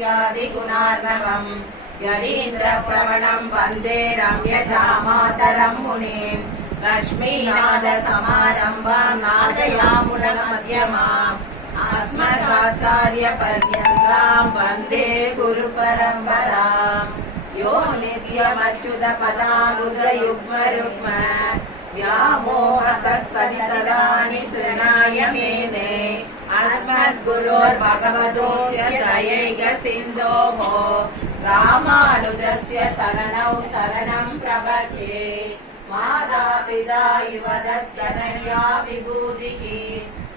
गुणार्णवम् यरीन्द्रप्रवणम् वन्दे रम्यजामातरम् मुनिम् लक्ष्मीनाथसमारम्भाम् नादयामुनमध्यमाम् अस्मदाचार्यपर्यन्ताम् वन्दे गुरुपरम्पराम् यो नित्यमच्युतपदाम्बुजयुग्मरुग्म व्यामोहतस्तदितराणि तृणाय मेने अस्मद्गुरोर्भगवतोऽस्य दयैकसिन्धोः रामानुजस्य शरणौ शरणं प्रपद्ये मातापिता युवतस्य नया विभूतिः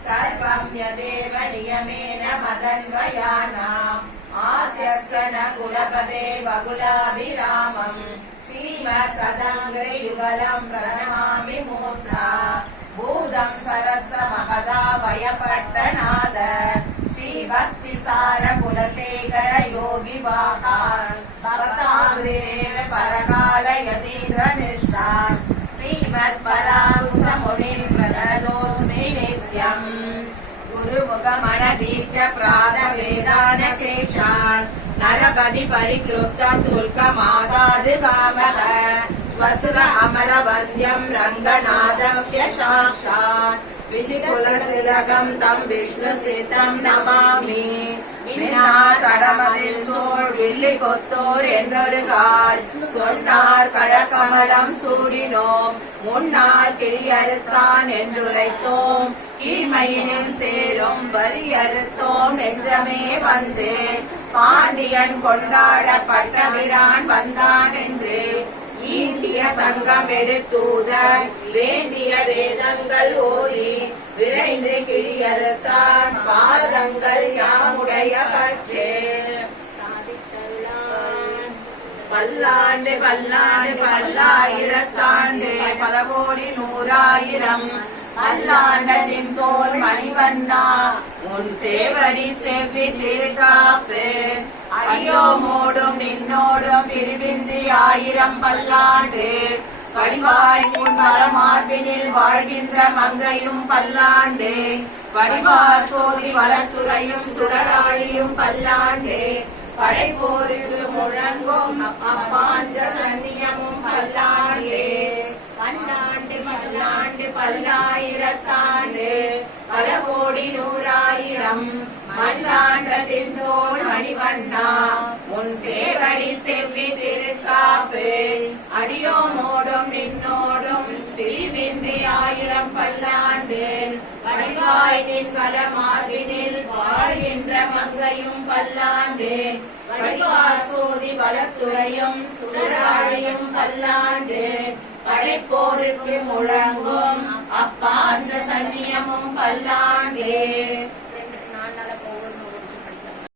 सर्वं यदेव नियमेन मदन्वयानाम् आद्यस्य न कुलपते वकुलाभिरामम् श्रीमत्कदङ्घ्रियुगलम् प्रणमामि मूर्धा भूतं सरस्य महदाभयपट्टनाद श्रीभक्तिसार कुलशेखर योगिवाहान् भक्ताङ्घ्रिरेव परकाल यतीन्द्रनिष्ठान् श्रीमत्पराङ्कुशमुनिं प्रणतोऽस्मि नित्यम् गुरुमुखमनदीत्य प्रातवेदानशेषान् नरपति परिक्लुप्त शुल्कमादादिभावः स्वसुर अमरवन्द्यम् रङ्गनाथस्य साक्षात् विधिकुलतिलकम् तम् विष्णुसितम् नमामि விண்ணார் சோழ் வில்லி கொத்தோர் என்னொருகால் சொன்னார் கழகமலம் சூடினோம் முன்னார் கிழியறுத்தான் என்றுரைத்தோம் கீழ்மையினில் சேரும் வரி அறுத்தோம் நெஞ்சமே வந்து பாண்டியன் கொண்டாடப்பட்ட விரான் வந்தான் என்று ஈண்டிய சங்கம் எடுத்தூத வேண்டிய வேதங்கள் ஓதி விரைந்து கிழியறுத்தான் பாதங்கள் யாமுடைய பற்றே பல்லாண்டு பல்லாண்டு பல்லாயிரத்தாண்டு பல கோடி நூறாயிரம் பல்லாண்டதின் போல் மணிவண்ணா உன் சேவடி செவ்வி திருக்காப்பு அடியோமோடும் நின்னோடும் திருவிந்தி ஆயிரம் பல்லாண்டு படிவாய் உன் மலமார்பினில் வாழ்கின்ற மங்கையும் பல்லாண்டு படிவார் சோதி வளத்துறையும் சுடராழியும் பல்லாண்டு படைப்போருக்கு முழங்கும் அப்பாஞ்ச சன்னியமும் பல்லாண்டு பல்லாண்டு பல்லாண்டு பல்லாயிரத்தாண்டு பல கோடி நூறாயிரம் மல்லாண்டதின் தோள் மணிவண்ணா உன் சேவடி செவ்வி திருக்காப்பு அடியோமோடும் நின்னோடும் பிரிவின்றி ஆயிரம் பல்லாண்டு படிவாய் நின் வலமார்பினில் வாழ்கின்ற மங்கையும் பல்லாண்டு படிவார் சோதி வளத்துறையும் சுடராழியும் பல்லாண்டு படைப்போருக்கு முழங்கும் அப்பா அந்த சன்னியமும் பல்லாண்டு